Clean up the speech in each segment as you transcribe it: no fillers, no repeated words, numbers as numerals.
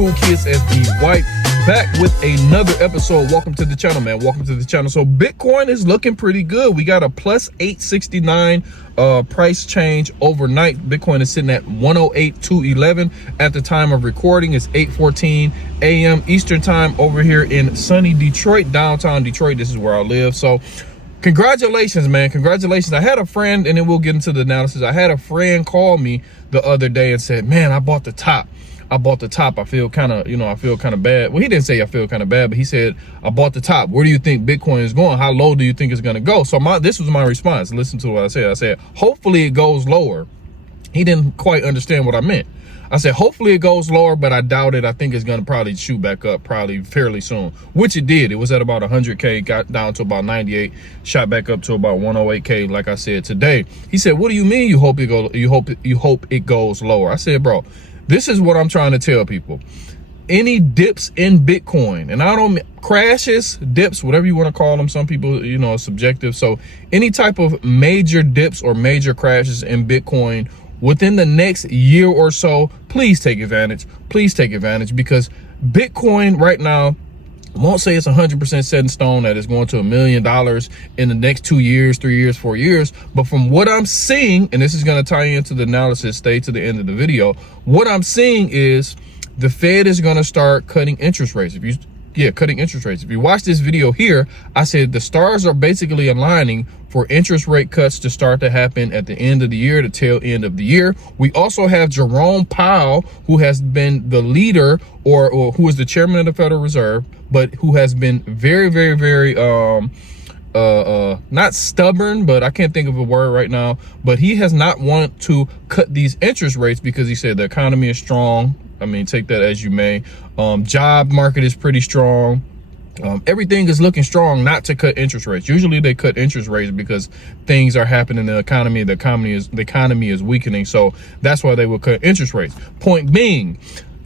cool kids as the white, back with another episode. Welcome to the channel, man. Welcome to the channel. So Bitcoin is looking pretty good. We got a plus 869 price change overnight. Bitcoin is sitting at 108,211 at the time of recording. It's 8:14 a.m. Eastern time over here in sunny Detroit, downtown Detroit. This is where I live. So congratulations, man. Congratulations. I had a friend, and then we'll get into the analysis. I had a friend call me the other day and said, man, I bought the top. I feel kind of, I feel kind of bad. Well, he didn't say I feel kind of bad, but he said, I bought the top. Where do you think Bitcoin is going? How low do you think it's going to go? So this was my response. Listen to what I said. I said, hopefully it goes lower. He didn't quite understand what I meant. I said, hopefully it goes lower, but I doubt it. I think it's going to probably shoot back up probably fairly soon, which it did. It was at about 100K, got down to about 98, shot back up to about 108K, like I said today. He said, what do you mean you hope it goes lower? I said, bro, this is what I'm trying to tell people. Any dips in Bitcoin, and I don't crashes, dips, whatever you want to call them. Some people, it's subjective. So any type of major dips or major crashes in Bitcoin within the next year or so, please take advantage. Please take advantage, because Bitcoin right now, I won't say it's 100% set in stone that it's going to $1 million in the next 2 years, 3 years, 4 years. But from what I'm seeing, and this is going to tie into the analysis, stay to the end of the video. What I'm seeing is the Fed is going to start cutting interest rates. Cutting interest rates. If you watch this video here, I said the stars are basically aligning for interest rate cuts to start to happen at the end of the year, the tail end of the year. We also have Jerome Powell, who has been the leader or who is the chairman of the Federal Reserve, but who has been very, very, very, not stubborn, but I can't think of a word right now, but he has not wanted to cut these interest rates because he said the economy is strong. I mean, take that as you may. Job market is pretty strong. Everything is looking strong not to cut interest rates. Usually they cut interest rates because things are happening in the economy. The economy is weakening. So that's why they will cut interest rates. Point being,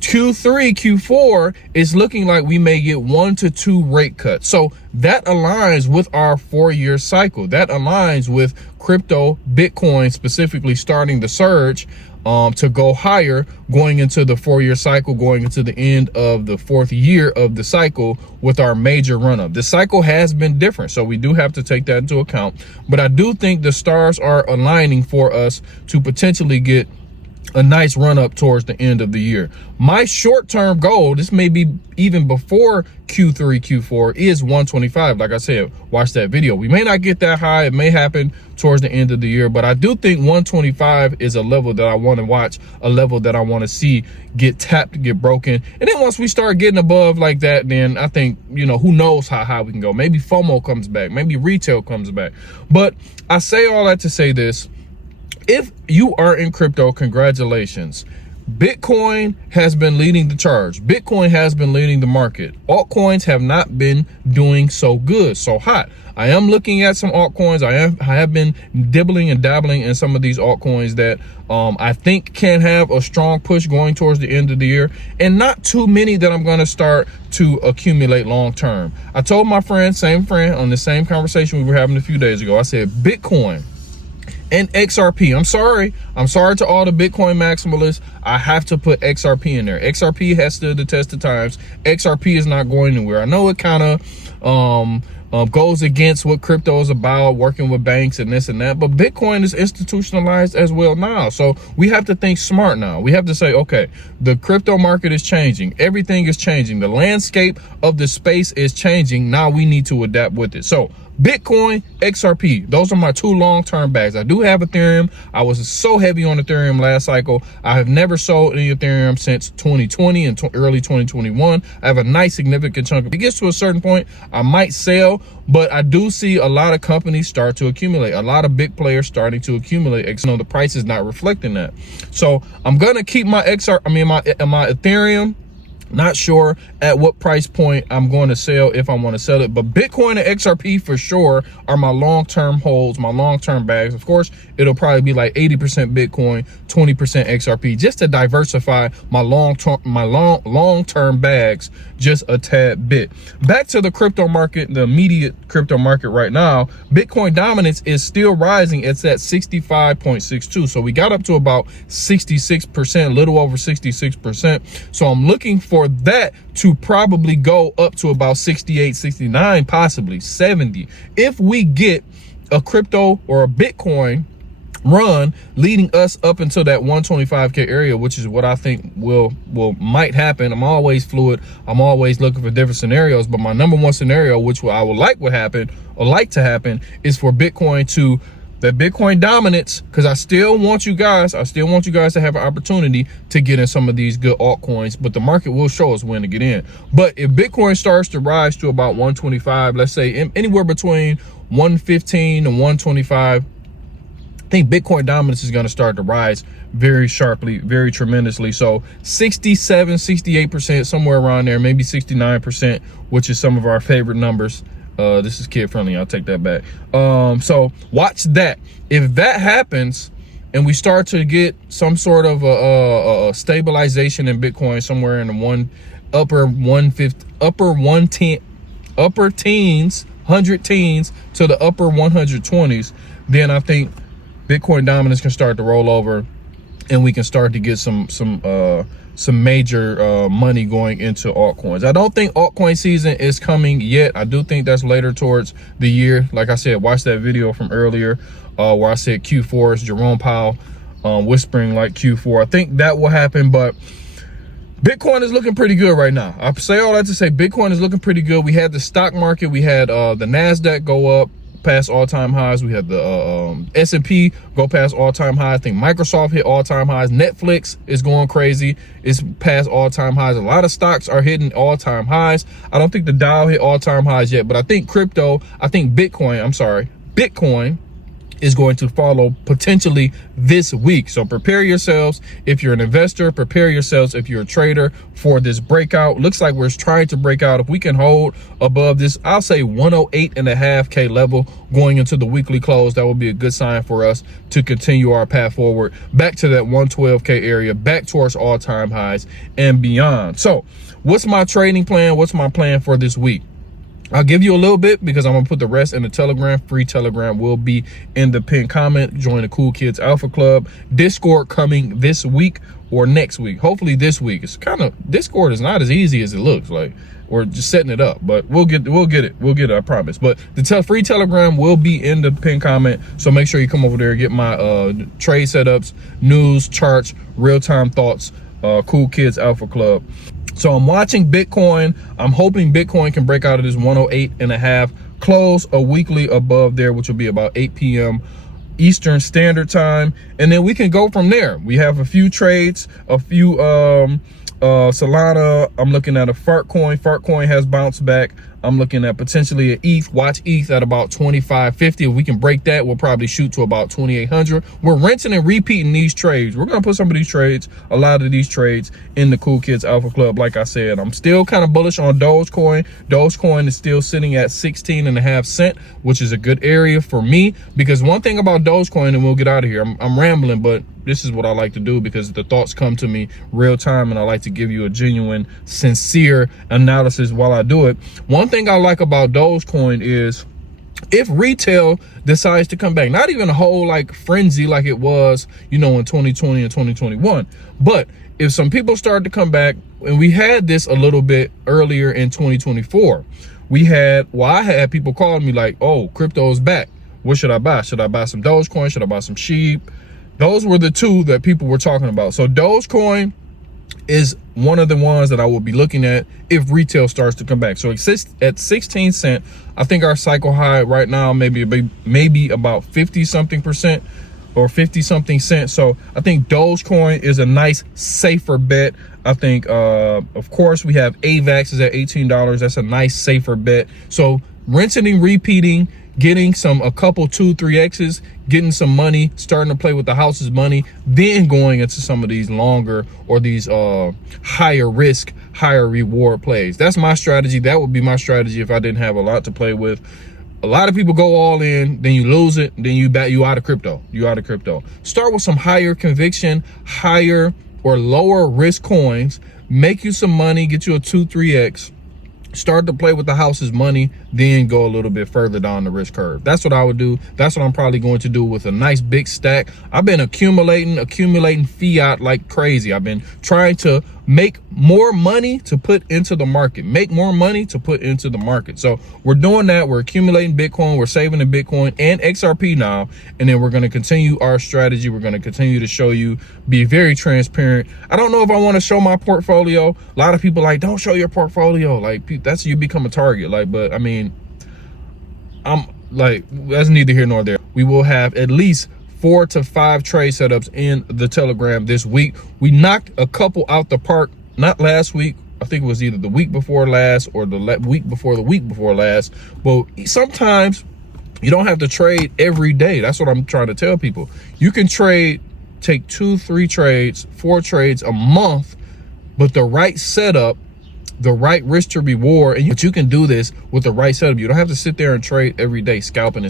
Q3, Q4 is looking like we may get 1 to 2 rate cuts. So that aligns with our 4-year cycle. That aligns with crypto, Bitcoin specifically starting the surge to go higher, going into the 4-year cycle, going into the end of the 4th year of the cycle with our major run up. The cycle has been different, so we do have to take that into account. But I do think the stars are aligning for us to potentially get a nice run up towards the end of the year. My short-term goal, this may be even before Q3, Q4, is 125. Like I said, watch that video. We may not get that high. It may happen towards the end of the year, but I do think 125 is a level that I want to watch, a level that I want to see get tapped, get broken. And then once we start getting above like that, then I think, who knows how high we can go. Maybe FOMO comes back. Maybe retail comes back. But I say all that to say this. If you are in crypto, congratulations. Bitcoin has been leading the charge. Bitcoin has been leading the market. Altcoins have not been doing so good, so hot. I am looking at some altcoins. I have been dibbling and dabbling in some of these altcoins that I think can have a strong push going towards the end of the year, and not too many that I'm going to start to accumulate long term. I told my friend, same friend, on the same conversation we were having a few days ago, I said Bitcoin and XRP. I'm sorry to all the Bitcoin maximalists. I have to put XRP in there. XRP has stood the test of times. XRP is not going anywhere. I know it kind of goes against what crypto is about, working with banks and this and that, but Bitcoin is institutionalized as well now. So we have to think smart now. We have to say, okay, the crypto market is changing. Everything is changing. The landscape of the space is changing. Now we need to adapt with it. So Bitcoin, XRP, those are my 2 long-term bags. I do have Ethereum. I was so heavy on Ethereum last cycle. I have never sold any Ethereum since 2020 and early 2021. I have a nice significant chunk. If it gets to a certain point, I might sell, but I do see a lot of companies start to accumulate. A lot of big players starting to accumulate. The price is not reflecting that. So I'm gonna keep my Ethereum Not sure at what price point I'm going to sell, if I want to sell it, but Bitcoin and XRP for sure are my long-term holds, my long-term bags. Of course, it'll probably be like 80% Bitcoin, 20% XRP, just to diversify my long-term bags just a tad bit. Back to the crypto market, the immediate crypto market right now, Bitcoin dominance is still rising. It's at 65.62. So we got up to about 66%, a little over 66%. So I'm looking for that to probably go up to about 68, 69, possibly 70. If we get a crypto or a Bitcoin run leading us up into that 125K area, which is what I think might happen. I'm always fluid. I'm always looking for different scenarios, but my number one scenario, which I would like to happen, is for Bitcoin to that Bitcoin dominance, because I still want you guys to have an opportunity to get in some of these good altcoins, but the market will show us when to get in. But if Bitcoin starts to rise to about 125, let's say anywhere between 115 and 125, I think Bitcoin dominance is going to start to rise very sharply, very tremendously. So 67, 68%, somewhere around there, maybe 69%, which is some of our favorite numbers. This is kid friendly, I'll take that back. So watch that. If that happens and we start to get some sort of a stabilization in Bitcoin somewhere in the upper teens, 100 teens to the upper 120s, then I think Bitcoin dominance can start to roll over and we can start to get some major money going into altcoins. I don't think altcoin season is coming yet. I do think that's later towards the year. Like I said, watch that video from earlier where I said Q4 is Jerome Powell whispering like Q4. I think that will happen, but Bitcoin is looking pretty good right now. I say all that to say Bitcoin is looking pretty good. We had the stock market, we had the NASDAQ go up past all-time highs. We had the S&P go past all-time highs. I think Microsoft hit all-time highs. Netflix is going crazy. It's past all-time highs. A lot of stocks are hitting all-time highs. I don't think the Dow hit all-time highs yet, but I think Bitcoin is going to follow potentially this week. So prepare yourselves if you're an investor, prepare yourselves if you're a trader for this breakout. Looks like we're trying to break out. If we can hold above this, I'll say 108.5K level going into the weekly close, that will be a good sign for us to continue our path forward back to that 112K area, back towards all-time highs and beyond. So what's my trading plan? What's my plan for this week? I'll give you a little bit because I'm gonna put the rest in the Telegram. Free Telegram will be in the pinned comment. Join the Cool Kids Alpha Club. Discord coming this week or next week. Hopefully this week. It's kind of, Discord is not as easy as it looks like. We're just setting it up, but we'll get it, I promise. But the free Telegram will be in the pinned comment, so make sure you come over there and get my trade setups, news, charts, real-time thoughts, Cool Kids Alpha Club. So I'm watching Bitcoin. I'm hoping Bitcoin can break out of this 108.5, close a weekly above there, which will be about 8 p.m. Eastern Standard Time. And then we can go from there. We have a few trades, a few Solana. I'm looking at a Fartcoin. Fartcoin has bounced back. I'm looking at potentially an ETH. Watch ETH at about 25.50. If we can break that, we'll probably shoot to about 2,800. We're rinsing and repeating these trades. We're going to put some of these trades, a lot of these trades, in the Cool Kids Alpha Club. Like I said, I'm still kind of bullish on Dogecoin. Dogecoin is still sitting at 16.5 cents, which is a good area for me, because one thing about Dogecoin, and we'll get out of here, I'm rambling, but this is what I like to do because the thoughts come to me real time, and I like to give you a genuine, sincere analysis while I do it. One thing I like about Dogecoin is if retail decides to come back, not even a whole like frenzy like it was, you know, in 2020 and 2021, but if some people start to come back, and we had this a little bit earlier in 2024, I had people calling me like, oh, crypto is back. What should I buy? Should I buy some Dogecoin? Should I buy some SHIB? Those were the two that people were talking about. So Dogecoin is one of the ones that I will be looking at if retail starts to come back. So it sits at 16 cents. I think our cycle high right now maybe about 50-something% or 50-something cents. So I think Dogecoin is a nice, safer bet. I think, of course, we have AVAX is at $18. That's a nice, safer bet. So rinsing and repeating, getting a couple 2-3x's, getting some money, starting to play with the house's money, then going into some of these longer or these higher risk, higher reward plays. That's my strategy. That would be my strategy if I didn't have a lot to play with. A lot of people go all in, then you lose it, then you out of crypto. You out of crypto. Start with some higher conviction, higher or lower risk coins, make you some money, get you a 2-3x, start to play with the house's money, then go a little bit further down the risk curve. That's what I would do. That's what I'm probably going to do with a nice big stack. I've been accumulating fiat like crazy. I've been trying to make more money to put into the market, So we're doing that. We're accumulating Bitcoin. We're saving in Bitcoin and XRP now. And then we're going to continue our strategy. We're going to continue to show you, be very transparent. I don't know if I want to show my portfolio. A lot of people like, don't show your portfolio. Like, that's, you become a target. Like, but I mean, I'm like, that's neither here nor there. We will have at least 4 to 5 trade setups in the Telegram this week. We knocked a couple out the park, not last week. I think it was either the week before last or the week before last. But sometimes you don't have to trade every day. That's what I'm trying to tell people. You can take 2, 3 trades, 4 trades a month, but the right setup, the right risk to reward, but you can do this with the right setup. You don't have to sit there and trade every day, scalping.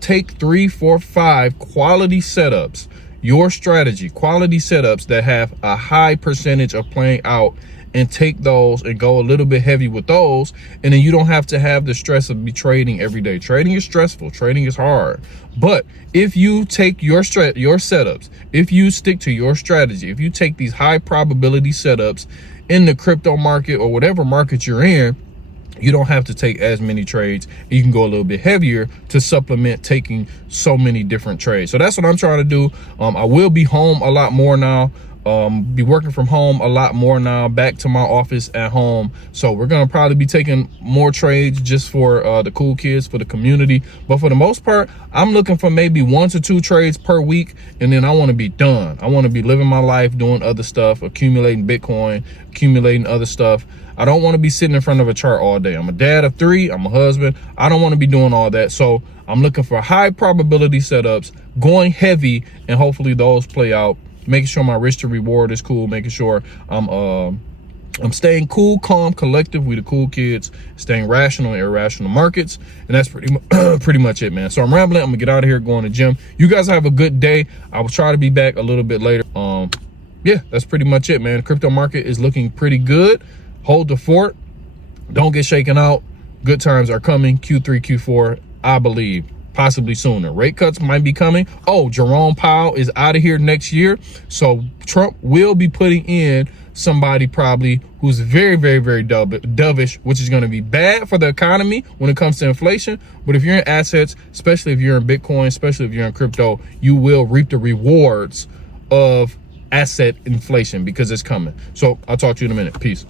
Take 3, 4, 5 quality setups, your strategy, quality setups that have a high percentage of playing out, and take those and go a little bit heavy with those. And then you don't have to have the stress of trading every day. Trading is stressful, trading is hard. But if you take your setups, if you stick to your strategy, if you take these high probability setups in the crypto market or whatever market you're in, you don't have to take as many trades. You can go a little bit heavier to supplement taking so many different trades. So that's what I'm trying to do. I will be home a lot more now. Be working from home a lot more now, back to my office at home. So we're gonna probably be taking more trades just for the cool kids, for the community. But for the most part, I'm looking for maybe 1 to 2 trades per week, and then I want to be done. I want to be living my life, doing other stuff, accumulating Bitcoin, accumulating other stuff. I don't want to be sitting in front of a chart all day. I'm a dad of 3, I'm a husband. I don't want to be doing all that. So I'm looking for high probability setups, going heavy, and hopefully those play out. Making sure my risk to reward is cool, making sure I'm staying cool, calm, collective. We the cool kids, staying rational in irrational markets. And that's pretty much it, man. So I'm rambling. I'm gonna get out of here, going to the gym. You guys have a good day. I will try to be back a little bit later. Yeah, that's pretty much it, man. The crypto market is looking pretty good. Hold the fort. Don't get shaken out. Good times are coming. Q3, Q4, I believe. Possibly sooner. Rate cuts might be coming. Oh, Jerome Powell is out of here next year. So Trump will be putting in somebody probably who's very, very, very dovish, which is going to be bad for the economy when it comes to inflation. But if you're in assets, especially if you're in Bitcoin, especially if you're in crypto, you will reap the rewards of asset inflation because it's coming. So I'll talk to you in a minute. Peace.